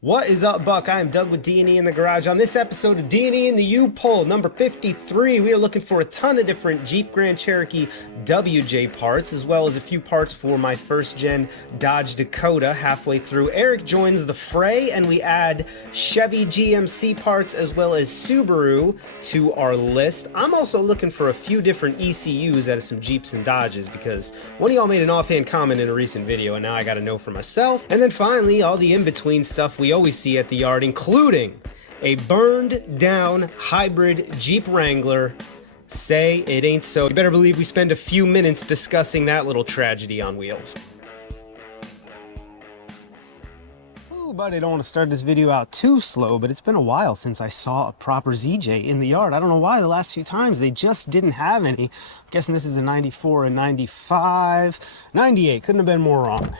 What is up, Buck? I am Doug with D&E in the Garage. On this episode of D&E in the UPULL, number 53, we are looking for a ton of different Jeep Grand Cherokee WJ parts, as well as a few parts for my first-gen Dodge Dakota halfway through. Eric joins the fray, and we add Chevy GMC parts as well as Subaru to our list. I'm also looking for a few different ECUs out of some Jeeps and Dodges, because one of y'all made an offhand comment in a recent video, and now I gotta know for myself. And then finally, all the in-between stuff we always see at the yard, including a burned down hybrid Jeep Wrangler. Say it ain't so. You better believe we spend a few minutes discussing that little tragedy on wheels. Ooh, but I don't want to start this video out too slow, but it's been a while since I saw a proper ZJ in the yard. I don't know why the last few times they just didn't have any. I'm guessing this is a 94, a 95, 98, couldn't have been more wrong.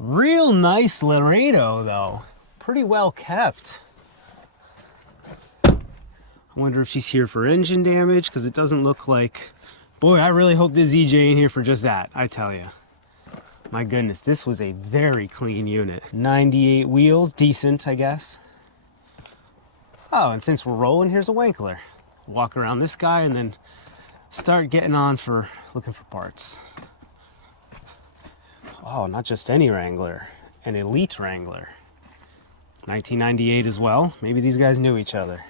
Real nice Laredo though, pretty well kept. I wonder if she's here for engine damage, because it doesn't look like. Boy, I really hope this ZJ ain't here for just that, I tell you. My goodness, this was a very clean unit. 98 wheels, decent, I guess. Oh, and since we're rolling, here's a Wrangler. Walk around this guy and then start getting on for looking for parts. Oh, not just any Wrangler, an elite Wrangler. 1998 as well. Maybe these guys knew each other.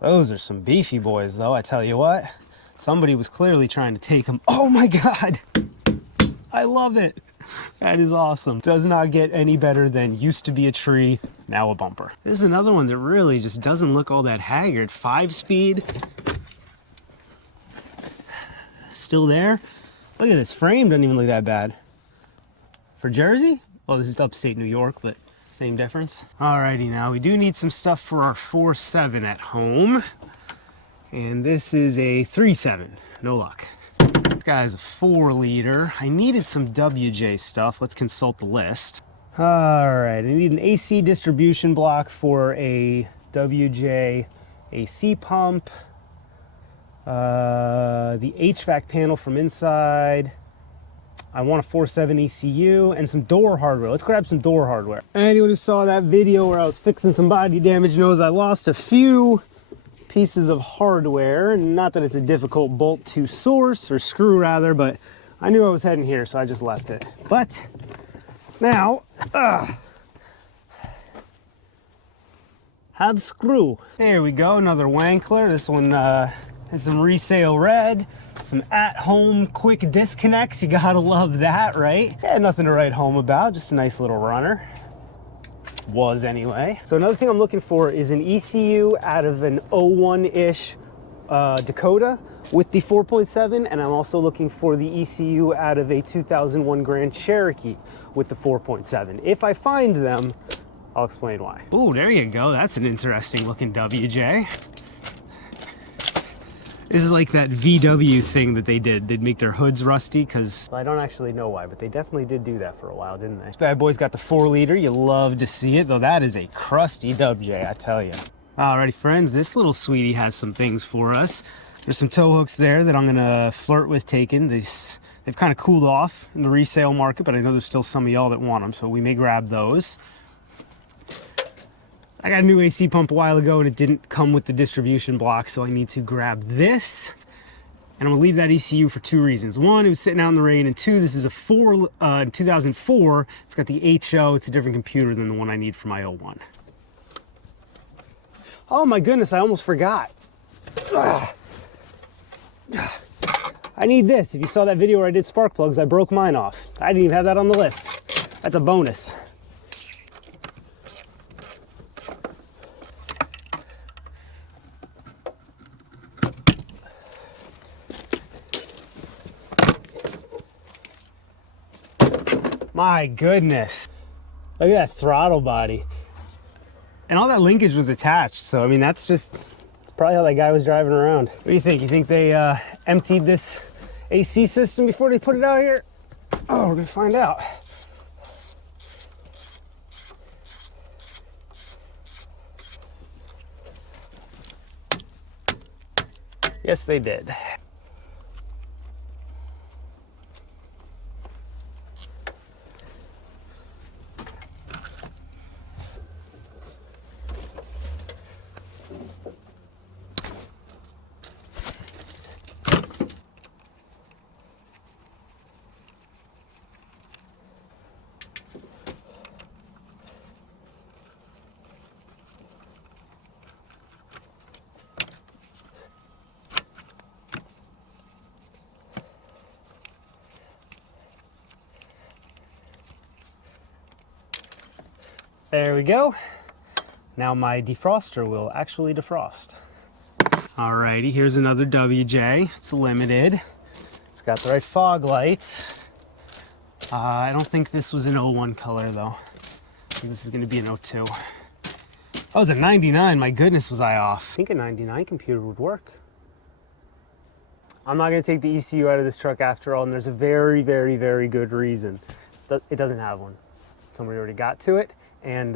Those are some beefy boys though, I tell you what. Somebody was clearly trying to take them. Oh my God, I love it. That is awesome. Does not get any better than used to be a tree, now a bumper. This is another one that really just doesn't look all that haggard. 5-speed. Still there. Look at this frame, doesn't even look that bad. For Jersey? Well, this is upstate New York, but same difference. Alrighty, now we do need some stuff for our 4.7 at home. And this is a 3.7, no luck. This guy is a 4-liter. I needed some WJ stuff. Let's consult the list. Alright, I need an AC distribution block for a WJ AC pump. The HVAC panel from inside. I want a 4.7 ECU and some door hardware. Let's grab some door hardware. Anyone who saw that video where I was fixing some body damage knows I lost a few pieces of hardware. Not that it's a difficult bolt to source, or screw rather, but I knew I was heading here, so I just left it. But now, have screw. There we go, another Wrangler. This one has some resale red. Some at-home quick disconnects, you gotta love that, right? Yeah, nothing to write home about, just a nice little runner. Was anyway. So another thing I'm looking for is an ECU out of an 01-ish Dakota with the 4.7, and I'm also looking for the ECU out of a 2001 Grand Cherokee with the 4.7. If I find them, I'll explain why. Ooh, there you go, that's an interesting looking WJ. This is like that VW thing that they did. They'd make their hoods rusty, because I don't actually know why, but they definitely did do that for a while, didn't they? This bad boy's got the 4-liter. You love to see it, though that is a crusty WJ, I tell you. Alrighty, friends, this little sweetie has some things for us. There's some tow hooks there that I'm gonna flirt with taking. They've kind of cooled off in the resale market, but I know there's still some of y'all that want them, so we may grab those. I got a new AC pump a while ago and it didn't come with the distribution block, so I need to grab this. And I'm gonna leave that ECU for 2 reasons. 1, it was sitting out in the rain, and 2, this is a 2004. It's got the HO, it's a different computer than the one I need for my 01. Oh my goodness, I almost forgot. I need this. If you saw that video where I did spark plugs, I broke mine off. I didn't even have that on the list. That's a bonus. My goodness. Look at that throttle body. And all that linkage was attached, so I mean, it's probably how that guy was driving around. What do you think? You think they emptied this AC system before they put it out here? Oh, we're gonna find out. Yes, they did. There we go. Now my defroster will actually defrost. Alrighty, here's another WJ. It's limited. It's got the right fog lights. I don't think this was an 01 color though. I think this is gonna be an 02. Oh, it's a 99. My goodness, was I off. I think a 99 computer would work. I'm not gonna take the ECU out of this truck after all, and there's a very, very, very good reason. It doesn't have one. Somebody already got to it, and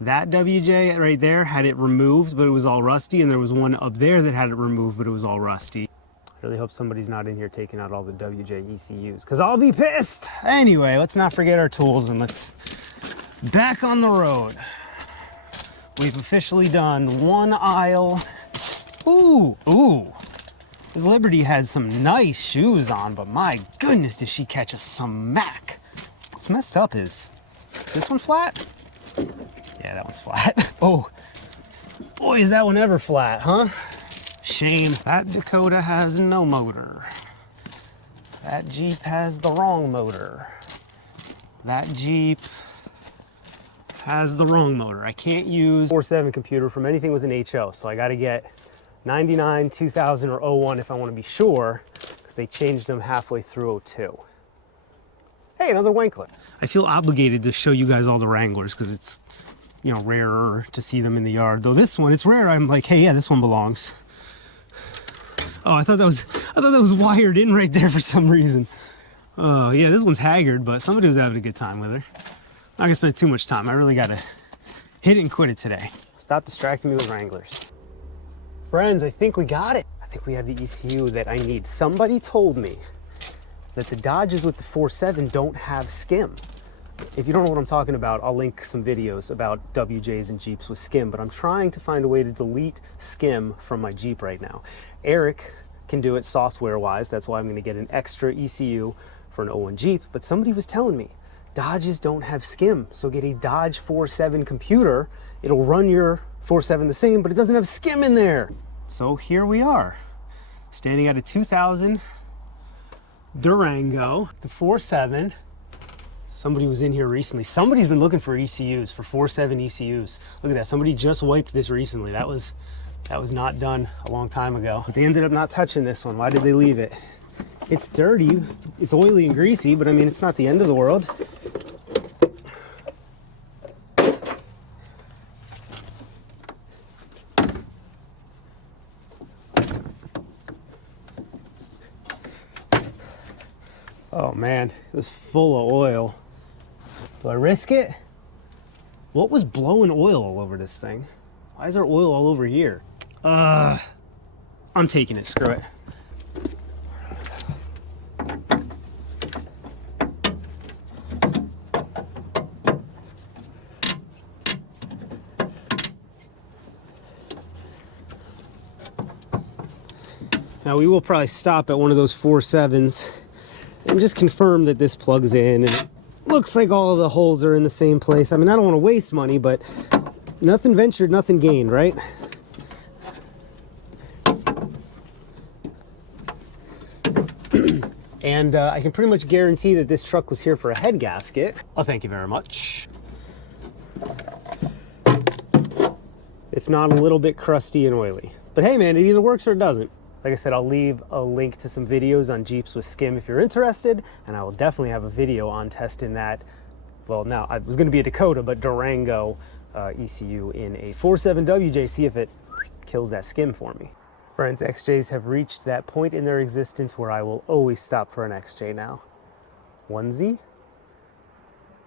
that WJ right there had it removed, but it was all rusty, and there was one up there that had it removed, but it was all rusty. I really hope somebody's not in here taking out all the WJ ECUs, because I'll be pissed. Anyway, let's not forget our tools, and let's back on the road. We've officially done one aisle. Ooh, ooh. This Liberty had some nice shoes on, but my goodness, did she catch us some mac. What's messed up is this one flat? Yeah, that one's flat. Oh, boy, is that one ever flat, huh? Shame. That Dakota has no motor. That Jeep has the wrong motor. That Jeep has the wrong motor. I can't use 4.7 computer from anything with an HO, so I gotta get 99, 2000, or 01 if I wanna be sure, because they changed them halfway through 02. Hey, another Wankler. I feel obligated to show you guys all the Wranglers because it's, you know, rarer to see them in the yard. Though this one, it's rare. I'm like, hey, yeah, this one belongs. Oh, I thought that was wired in right there for some reason. Oh, yeah, this one's haggard, but somebody was having a good time with her. I'm not gonna spend too much time. I really gotta hit it and quit it today. Stop distracting me with Wranglers. Friends, I think we got it. I think we have the ECU that I need. Somebody told me that the Dodges with the 4.7 don't have skim. If you don't know what I'm talking about, I'll link some videos about WJs and Jeeps with skim, but I'm trying to find a way to delete skim from my Jeep right now. Eric can do it software-wise. That's why I'm gonna get an extra ECU for an 01 Jeep, but somebody was telling me Dodges don't have skim, so get a Dodge 4.7 computer. It'll run your 4.7 the same, but it doesn't have skim in there. So here we are, standing at a 2000 Durango, the 4.7. Somebody was in here recently. Somebody's been looking for ECUs, for 4.7 ECUs. Look at that, somebody just wiped this recently. That was not done a long time ago. But they ended up not touching this one. Why did they leave it? It's dirty, it's oily and greasy, but I mean, it's not the end of the world. Oh man, it was full of oil. Do I risk it? What was blowing oil all over this thing? Why is there oil all over here? I'm taking it, screw it. Now we will probably stop at one of those 4.7s and just confirm that this plugs in, and it looks like all of the holes are in the same place. I mean, I don't want to waste money, but nothing ventured, nothing gained, right? And I can pretty much guarantee that this truck was here for a head gasket. Oh, thank you very much. If not, a little bit crusty and oily. But hey man, it either works or it doesn't. Like I said, I'll leave a link to some videos on Jeeps with skim if you're interested, and I will definitely have a video on testing that. Well, now, I was gonna be a Dakota, but Durango ECU in a 4.7 WJ, see if it kills that skim for me. Friends, XJs have reached that point in their existence where I will always stop for an XJ now. Onesie,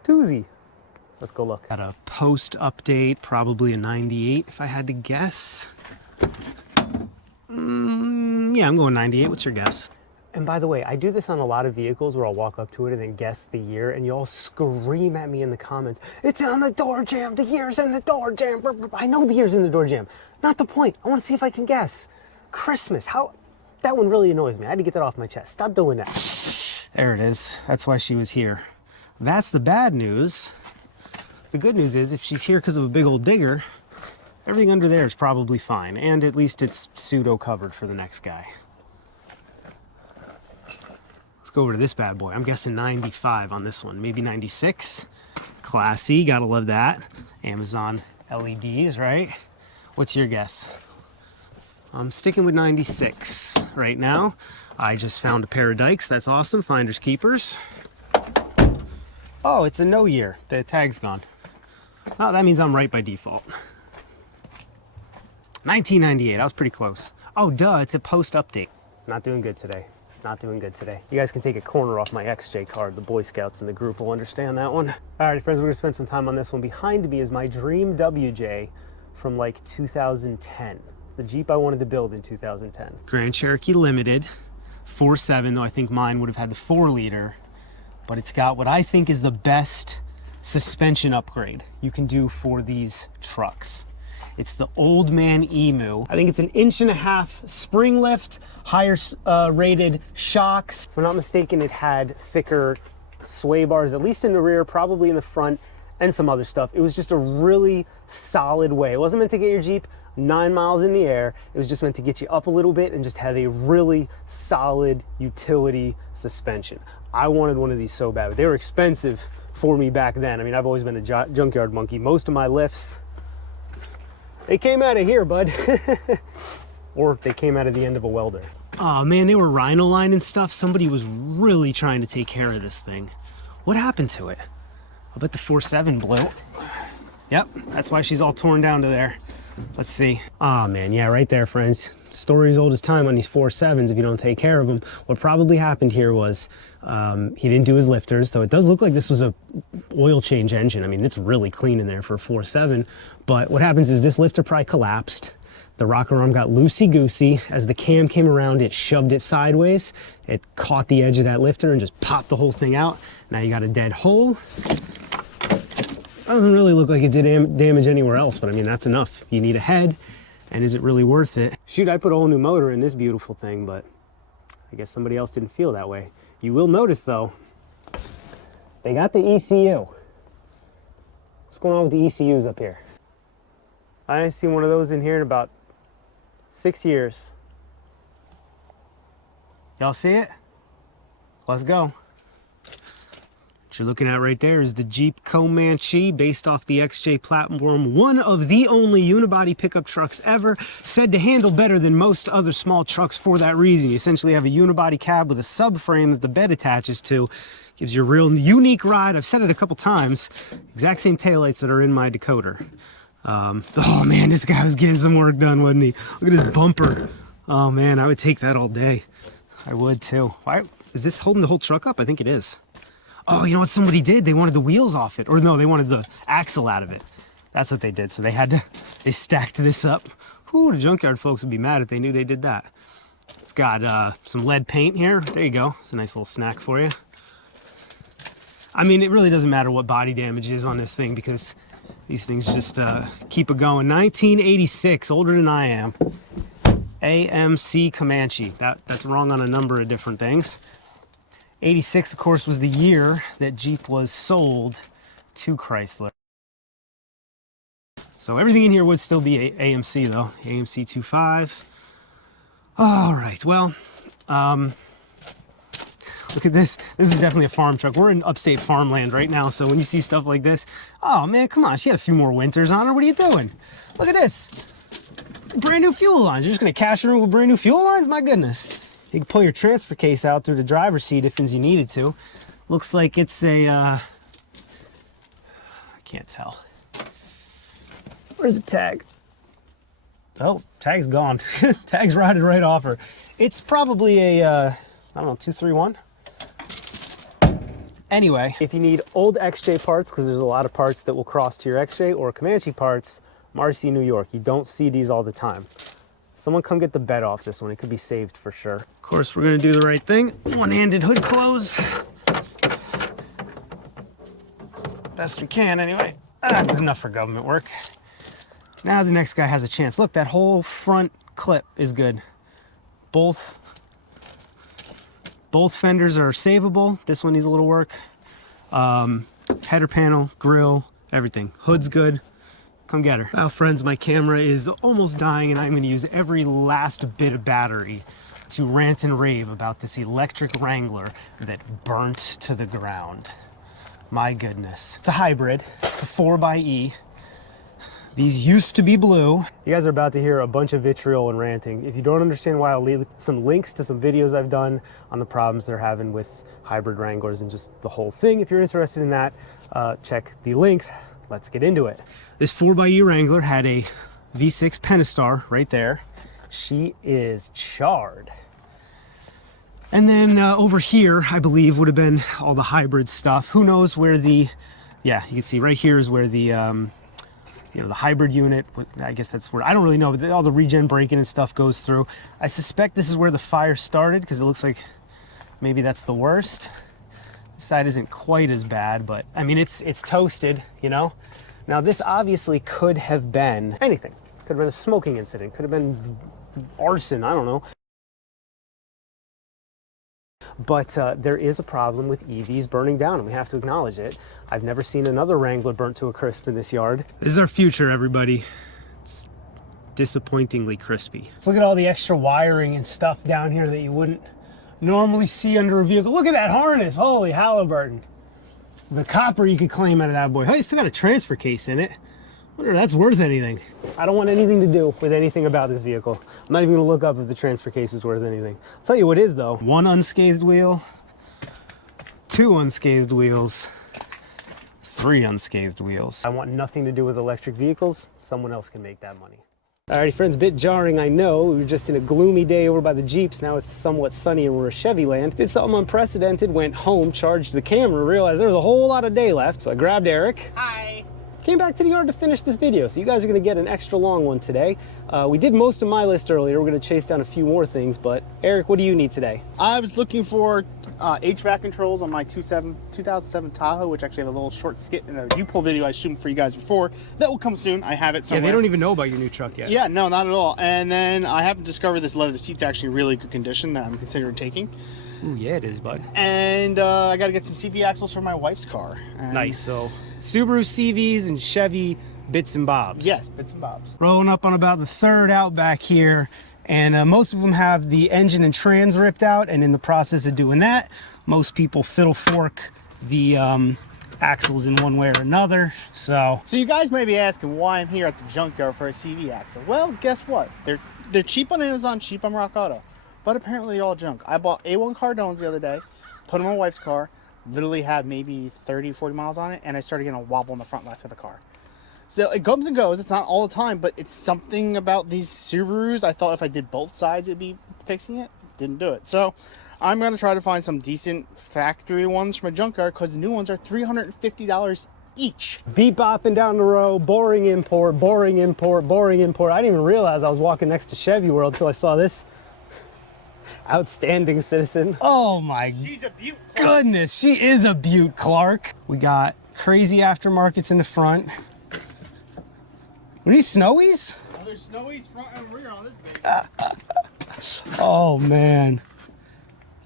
twosie. Let's go look. Got a post update, probably a 98 if I had to guess. Yeah, I'm going 98. What's your guess? And by the way, I do this on a lot of vehicles where I'll walk up to it and then guess the year, and you all scream at me in the comments, it's on the door jamb, the year's in the door jamb. I know the year's in the door jamb. Not the point. I want to see if I can guess. Christmas, how? That one really annoys me. I had to get that off my chest. Stop doing that. There it is. That's why she was here. That's the bad news. The good news is if she's here because of a big old digger, everything under there is probably fine, and at least it's pseudo covered for the next guy. Let's go over to this bad boy. I'm guessing 95 on this one, maybe 96. Classy, gotta love that. Amazon LEDs, right? What's your guess? I'm sticking with 96 right now. I just found a pair of dikes. That's awesome. Finders keepers. Oh, it's a no year. The tag's gone. Oh, that means I'm right by default. 1998. I was pretty close. Oh, duh. It's a post update. Not doing good today. Not doing good today. You guys can take a corner off my XJ card. The Boy Scouts in the group will understand that one. All right, friends, we're gonna spend some time on this one. Behind me is my dream WJ from like 2010. The Jeep I wanted to build in 2010. Grand Cherokee Limited, 4.7, though I think mine would have had the 4-liter, but it's got what I think is the best suspension upgrade you can do for these trucks. It's the Old Man Emu. I think it's an 1.5 spring lift, higher rated shocks. If I'm not mistaken, it had thicker sway bars, at least in the rear, probably in the front, and some other stuff. It was just a really solid way. It wasn't meant to get your Jeep 9 miles in the air. It was just meant to get you up a little bit and just have a really solid utility suspension. I wanted one of these so bad, but they were expensive for me back then. I mean, I've always been a junkyard monkey. Most of my lifts, they came out of here, bud. Or they came out of the end of a welder. Oh man, they were rhino line and stuff. Somebody was really trying to take care of this thing. What happened to it? I bet the 4.7 blew. Yep, that's why she's all torn down to there. Let's see. Oh man, yeah, right there, friends. Story as old as time on these 4.7s if you don't take care of them. What probably happened here was he didn't do his lifters, though it does look like this was a oil change engine. I mean, it's really clean in there for a 4.7, but what happens is this lifter probably collapsed. The rocker arm got loosey-goosey. As the cam came around, it shoved it sideways. It caught the edge of that lifter and just popped the whole thing out. Now you got a dead hole. Doesn't really look like it did damage anywhere else, but I mean, that's enough. You need a head, and is it really worth it? Shoot, I put a whole new motor in this beautiful thing, but I guess somebody else didn't feel that way. You will notice, though, they got the ECU. What's going on with the ECUs up here? I haven't seen one of those in here in about 6 years. Y'all see it? Let's go. What you're looking at right there is the Jeep Comanche, based off the XJ platform, one of the only unibody pickup trucks ever, said to handle better than most other small trucks for that reason. You essentially have a unibody cab with a subframe that the bed attaches to. Gives you a real unique ride. I've said it a couple times. Exact same taillights that are in my Decoder. Oh man, this guy was getting some work done, wasn't he? Look at his bumper. Oh man, I would take that all day. I would too. Why is this holding the whole truck up? I think it is. Oh, you know what somebody did? They wanted the wheels off it. Or no, they wanted the axle out of it. That's what they did. So they stacked this up. Whew, the junkyard folks would be mad if they knew they did that. It's got some lead paint here. There you go. It's a nice little snack for you. I mean, it really doesn't matter what body damage is on this thing because these things just keep it going. 1986, older than I am. AMC Comanche. That's wrong on a number of different things. 86, of course, was the year that Jeep was sold to Chrysler. So everything in here would still be AMC, though. AMC 2.5. All right, well, look at this. This is definitely a farm truck. We're in upstate farmland right now, so when you see stuff like this, oh man, come on, she had a few more winters on her. What are you doing? Look at this. Brand new fuel lines. You're just gonna cash her in with brand new fuel lines? My goodness. You can pull your transfer case out through the driver's seat if you needed to. Looks like it's a, I can't tell. Where's the tag? Oh, tag's gone. Tag's rotted right off her. It's probably a, I don't know, 231. Anyway, if you need old XJ parts, because there's a lot of parts that will cross to your XJ or Comanche parts, Marcy, New York. You don't see these all the time. Someone come get the bed off this one. It could be saved for sure. Of course, we're gonna do the right thing. One-handed hood close. Best we can, anyway. Good enough for government work. Now the next guy has a chance. Look, that whole front clip is good. Both fenders are savable. This one needs a little work. Header panel, grill, everything. Hood's good. Come get her. Now, friends, my camera is almost dying, and I'm going to use every last bit of battery to rant and rave about this electric Wrangler that burnt to the ground. My goodness. It's a hybrid. It's a 4xe. These used to be blue. You guys are about to hear a bunch of vitriol and ranting. If you don't understand why, I'll leave some links to some videos I've done on the problems they're having with hybrid Wranglers and just the whole thing. If you're interested in that, check the links. Let's get into it. This 4xe Wrangler had a V6 Pentastar right there. She is charred. And then over here, I believe, would have been all the hybrid stuff. Who knows where the, yeah, you can see right here is where the, you know, the hybrid unit, I guess that's where, I don't really know, but all the regen braking and stuff goes through. I suspect this is where the fire started because it looks like maybe that's the worst. This side isn't quite as bad, but I mean, it's toasted, you know? Now this obviously could have been anything. Could have been a smoking incident, could have been arson, I don't know. But there is a problem with EVs burning down, and we have to acknowledge it. I've never seen another Wrangler burnt to a crisp in this yard. This is our future, everybody. It's disappointingly crispy. Let's look at all the extra wiring and stuff down here that you wouldn't normally see under a vehicle. Look at that harness, holy Halliburton. The copper you could claim out of that boy. Hey, it's still got a transfer case in it. I wonder if that's worth anything. I don't want anything to do with anything about this vehicle. I'm not even gonna look up if the transfer case is worth anything. I'll tell you what is though. 1 unscathed wheel, 2 unscathed wheels, 3 unscathed wheels. I want nothing to do with electric vehicles. Someone else can make that money. Alrighty friends, bit jarring, I know. We were just in a gloomy day over by the Jeeps. Now it's somewhat sunny and we're a Chevy land. Did something unprecedented, went home, charged the camera, realized there was a whole lot of day left. So I grabbed Eric. Hi. Came back to the yard to finish this video, so you guys are gonna get an extra long one today. We did most of my list earlier. We're gonna chase down a few more things, but Eric, what do you need today? I was looking for HVAC controls on my 2007 Tahoe, which actually have a little short skit in a UPULL video I shooted for you guys before. That will come soon. I have it somewhere. Yeah, they don't even know about your new truck yet. Yeah, no, not at all. And then I happened to discover this leather seat's actually in really good condition that I'm considering taking. Ooh, yeah, it is, bud. And I got to get some CB axles for my wife's car. And nice, so Subaru CVs and Chevy bits and bobs. Yes, bits and bobs. Rolling up on about the third Outback here, and most of them have the engine and trans ripped out, and in the process of doing that, most people fiddle fork the axles in one way or another. So you guys may be asking why I'm here at the junkyard for a CV axle. Well, guess what? They're cheap on Amazon, cheap on Rock Auto. But apparently they're all junk. I bought A1 Cardones the other day, put them on my wife's car, literally had maybe 30, 40 miles on it, and I started getting a wobble in the front left of the car. So it comes and goes. It's not all the time, but it's something about these Subarus. I thought if I did both sides, it'd be fixing it. Didn't do it. So I'm going to try to find some decent factory ones from a junkyard because the new ones are $350 each. Beep bopping down the road, boring import, boring import, boring import. I didn't even realize I was walking next to Chevy World until I saw this. Outstanding citizen. Oh my She's a beaut, goodness, she is a beaut, Clark. We got crazy aftermarkets in the front. Are these Snowies? Oh, there's Snowies front and rear on this baby. Oh man.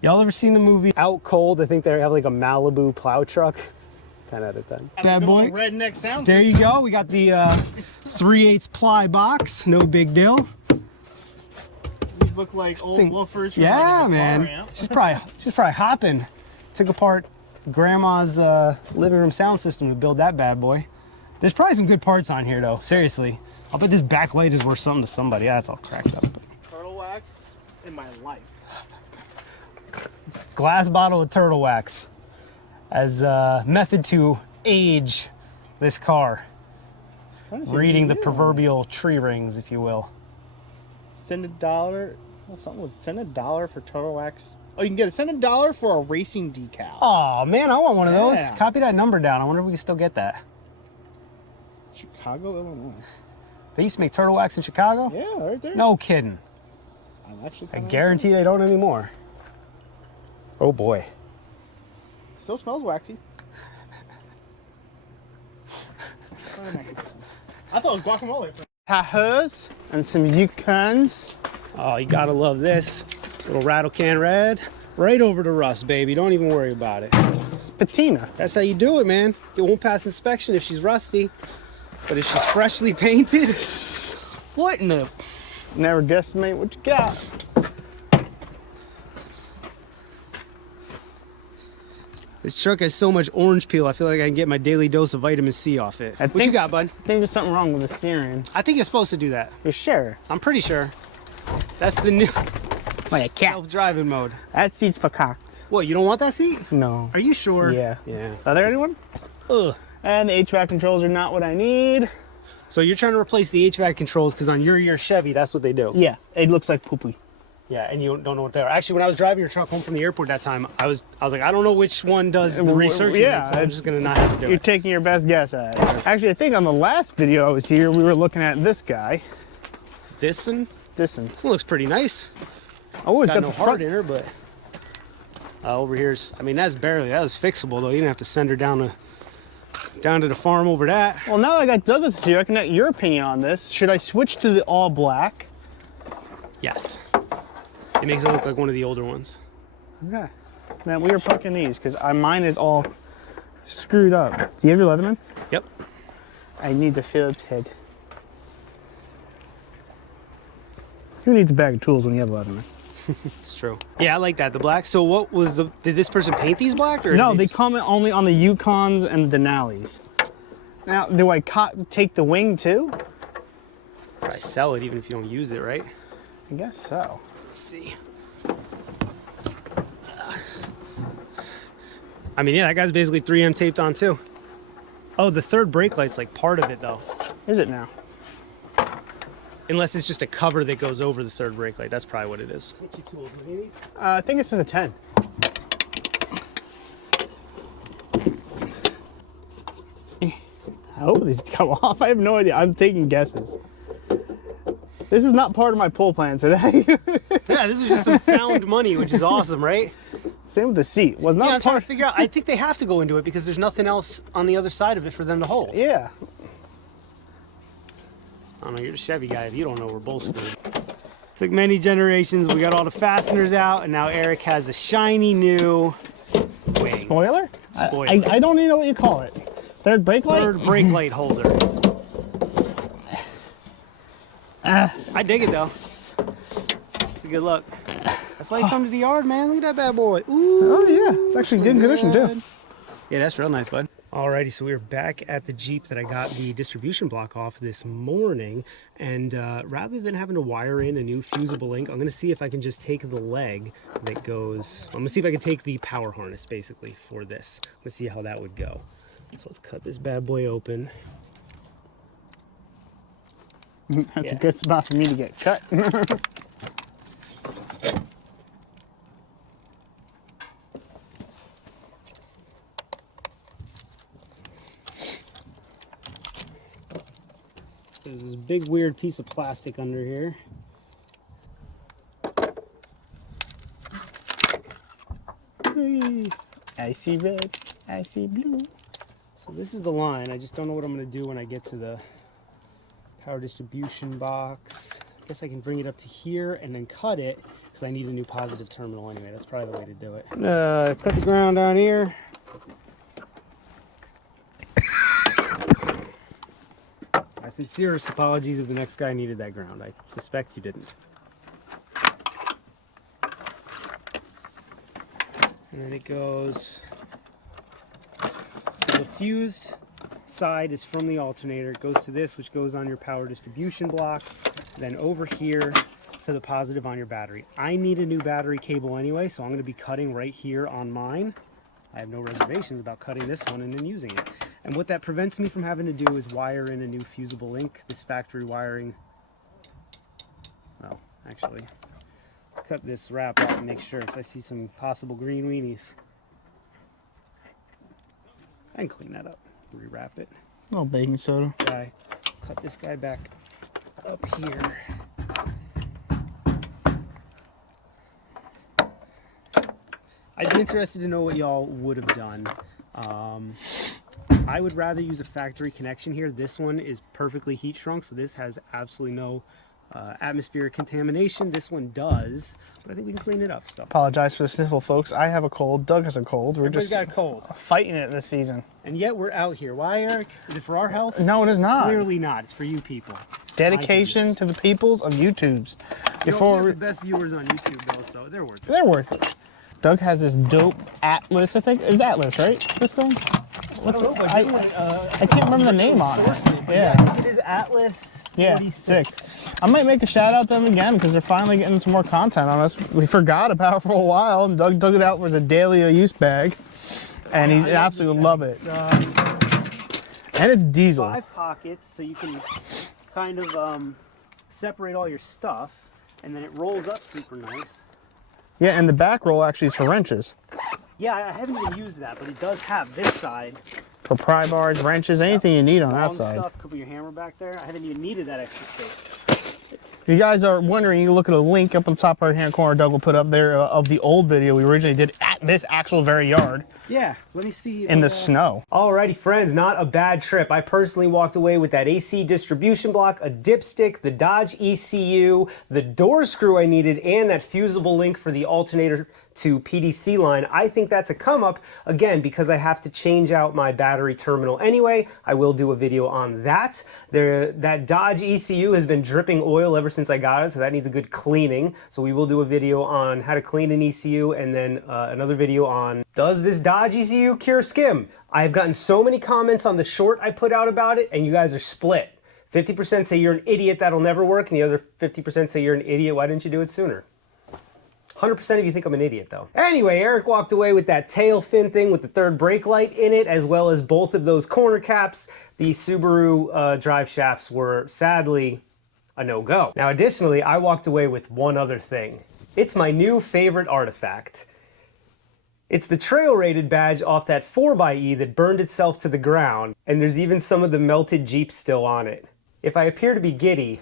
Y'all ever seen the movie Out Cold? I think they have like a Malibu plow truck. It's 10 out of 10. Bad boy. Redneck sound. There you go. We got the 3/8 ply box. No big deal. Look like old woofers from yeah, like man. She's probably hopping. Took apart grandma's living room sound system to build that bad boy. There's probably some good parts on here though. Seriously, I'll bet this backlight is worth something to somebody. Yeah, it's all cracked up. Turtle wax in my life. Glass bottle of turtle wax as a method to age this car. Reading the proverbial tree rings, if you will. Send $1. Well, something with send $1 for turtle wax. Oh, you can get send $1 for a racing decal. Oh man, I want one of those. Copy that number down. I wonder if we can still get that. Chicago, Illinois. They used to make turtle wax in Chicago? Yeah, right there. No kidding. I guarantee they don't anymore. Oh boy. Still smells waxy. I thought it was guacamole. Tahoes and some Yukons. Oh, you gotta love this. Little rattle can red. Right over to rust, baby. Don't even worry about it. It's patina. That's how you do it, man. It won't pass inspection if she's rusty. But if she's freshly painted, what in the... Never guesstimate what you got. This truck has so much orange peel, I feel like I can get my daily dose of vitamin C off it. What you got, bud? I think there's something wrong with the steering. I think it's supposed to do that. You're sure? I'm pretty sure. That's the new Like a cat. self-driving mode. That seat's cocked. What, you don't want that seat? No. Are you sure? Yeah. Yeah. Are there anyone? Ugh. And the HVAC controls are not what I need. So you're trying to replace the HVAC controls because on your Chevy, that's what they do. Yeah, it looks like poo-poo. Yeah, and you don't know what they are. Actually, when I was driving your truck home from the airport that time, I was like, I don't know which one does the recirculate, yeah, so I'm just gonna not have to do You're it. taking your best guess at it. Actually, I think on the last video I was here, we were looking at this guy. This one This looks pretty nice. Oh, it's Got got no the heart front. in her, but over here's, I mean, that was fixable though. You didn't have to send her down to the farm over that. Well, now that I got Douglas here, I can get your opinion on this. Should I switch to the all black? Yes. It makes it look like one of the older ones. Okay. Then we are parking these because mine is all screwed up. Do you have your Leatherman? Yep. I need the Phillips head. Who needs a bag of tools when you have a Leatherman? It's true. Yeah, I like that, the black. So what was did this person paint these black? Or No, they just... comment only on the Yukons and the Denali's. Now, do I take the wing too? Probably sell it even if you don't use it, right? I guess so. Let's see. I mean, yeah, that guy's basically 3M taped on too. Oh, the third brake light's like part of it though. Is it now? Unless it's just a cover that goes over the third brake light. That's probably what it is. What's your tools, maybe? I think this is a 10. I hope these come off. I have no idea. I'm taking guesses. This was not part of my pull plan today. Yeah, this is just some found money, which is awesome, right? Same with the seat. Was not Yeah, I'm trying part. to figure out. I think they have to go into it because there's nothing else on the other side of it for them to hold. Yeah. I don't know, you're the Chevy guy. If you don't know, we're both screwed. Took many generations. We got all the fasteners out, and now Eric has a shiny new wing. Spoiler? Spoiler. I don't even know what you call it. Third brake light? Third brake light holder. I dig it though. It's a good look. That's why you come to the yard, man. Look at that bad boy. Ooh. Oh yeah, it's actually good condition too. Yeah, that's real nice, bud. Alrighty, so we're back at the Jeep that I got the distribution block off this morning, and rather than having to wire in a new fusible link, I'm gonna see if I can just take the leg that goes, I'm gonna see if I can take the power harness basically for this. Let's see how that would go. So let's cut this bad boy open. That's a good spot for me to get cut. There's this big weird piece of plastic under here. I see red, I see blue. So this is the line. I just don't know what I'm gonna do when I get to the power distribution box. I guess I can bring it up to here and then cut it because I need a new positive terminal anyway. That's probably the way to do it. Cut the ground down here. My sincerest apologies if the next guy needed that ground. I suspect you didn't. And then it goes, so the fused side is from the alternator. It goes to this, which goes on your power distribution block. Then over here to the positive on your battery. I need a new battery cable anyway, so I'm going to be cutting right here on mine. I have no reservations about cutting this one and then using it. And what that prevents me from having to do is wire in a new fusible link. This factory wiring, well, actually, let's cut this wrap off and make sure, because I see some possible green weenies. I can clean that up, rewrap it. Oh, baking soda. Cut this guy back up here. I'd be interested to know what y'all would have done. I would rather use a factory connection here. This one is perfectly heat shrunk, so this has absolutely no atmospheric contamination. This one does, but I think we can clean it up. So Apologize for the sniffle, folks. I have a cold. Doug has a cold. We're everybody's just got a cold, fighting it this season. and yet we're out here. Why, Eric? Is it for our health? No, it is not. Clearly not. It's for you people. Dedication to the peoples of YouTubes. We have the best viewers on YouTube, though, so they're worth it. They're worth it. Doug has this dope Atlas, I think. It's Atlas, right? This thing? What's it? I can't remember the name on it. Yeah, I think it is Atlas 46. Yeah, 6. I might make a shout out to them again because they're finally getting some more content on us. We forgot about it for a while, and Doug dug it out as a daily use bag, and he absolutely love it. And it's diesel. 5 pockets, so you can kind of separate all your stuff, and then it rolls up super nice. Yeah, and the back roll actually is for wrenches. Yeah, I haven't even used that, but it does have this side. For pry bars, wrenches, anything you need on that side. Stuff, could put your hammer back there. I haven't even needed that extra space. If you guys are wondering, you can look at a link up on the top right hand corner Doug will put up there of the old video we originally did at this actual very yard. Yeah, let me see. In the snow. Alrighty, friends, not a bad trip. I personally walked away with that AC distribution block, a dipstick, the Dodge ECU, the door screw I needed, and that fusible link for the alternator to PDC line. I think that's a come up, again, because I have to change out my battery terminal anyway. I will do a video on that. That Dodge ECU has been dripping oil ever since I got it, so that needs a good cleaning. So we will do a video on how to clean an ECU, and then another video on, does this Dodge ECU cure skim? I've gotten so many comments on the short I put out about it, and you guys are split. 50% say you're an idiot, that'll never work, and the other 50% say you're an idiot, why didn't you do it sooner? 100% of you think I'm an idiot though. Anyway, Eric walked away with that tail fin thing with the 3rd brake light in it, as well as both of those corner caps. The Subaru drive shafts were sadly a no-go. Now additionally, I walked away with one other thing. It's my new favorite artifact. It's the trail rated badge off that 4xe that burned itself to the ground, and there's even some of the melted Jeep still on it. If I appear to be giddy,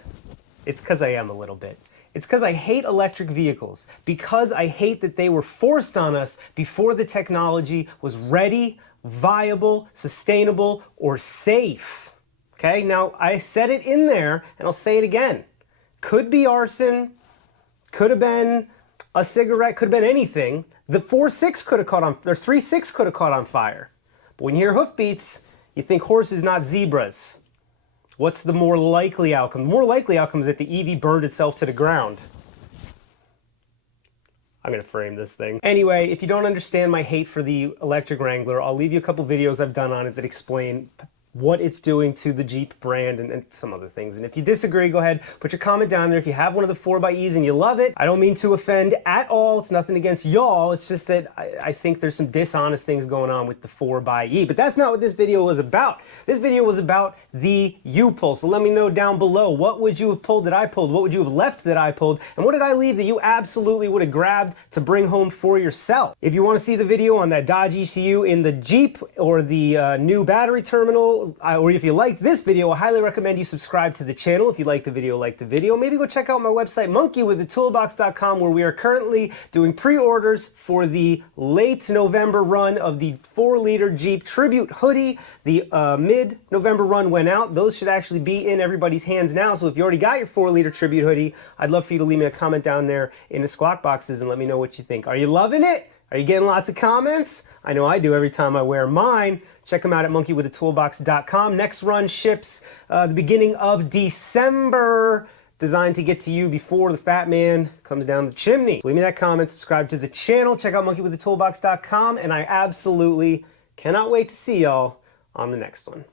it's because I am a little bit. It's because I hate electric vehicles, because I hate that they were forced on us before the technology was ready, viable, sustainable, or safe. Okay, now I said it in there, and I'll say it again. Could be arson, could have been a cigarette, could have been anything. The 4.6 could have caught on, or 3.6 could have caught on fire. But when you hear hoofbeats, you think horses, not zebras. What's the more likely outcome? The more likely outcome is that the EV burned itself to the ground. I'm gonna frame this thing. Anyway, if you don't understand my hate for the electric Wrangler, I'll leave you a couple videos I've done on it that explain what it's doing to the Jeep brand and some other things. And if you disagree, go ahead, put your comment down there. If you have one of the 4xEs and you love it, I don't mean to offend at all. It's nothing against y'all. It's just that I think there's some dishonest things going on with the 4xE. But that's not what this video was about. This video was about the UPULL. So let me know down below, what would you have pulled that I pulled? What would you have left that I pulled? And what did I leave that you absolutely would have grabbed to bring home for yourself? If you want to see the video on that Dodge ECU in the Jeep or the new battery terminal, or if you liked this video, I highly recommend you subscribe to the channel. If you like the video, maybe go check out my website, monkeywiththetoolbox.com, where we are currently doing pre-orders for the late November run of the 4-liter Jeep Tribute hoodie. The mid-November run went out. Those should actually be in everybody's hands now. So if you already got your 4-liter Tribute hoodie, I'd love for you to leave me a comment down there in the squawk boxes and let me know what you think. Are you loving it? Are you getting lots of comments? I know I do every time I wear mine. Check them out at monkeywiththetoolbox.com. Next run ships the beginning of December, designed to get to you before the fat man comes down the chimney. So leave me that comment, subscribe to the channel, check out monkeywiththetoolbox.com, and I absolutely cannot wait to see y'all on the next one.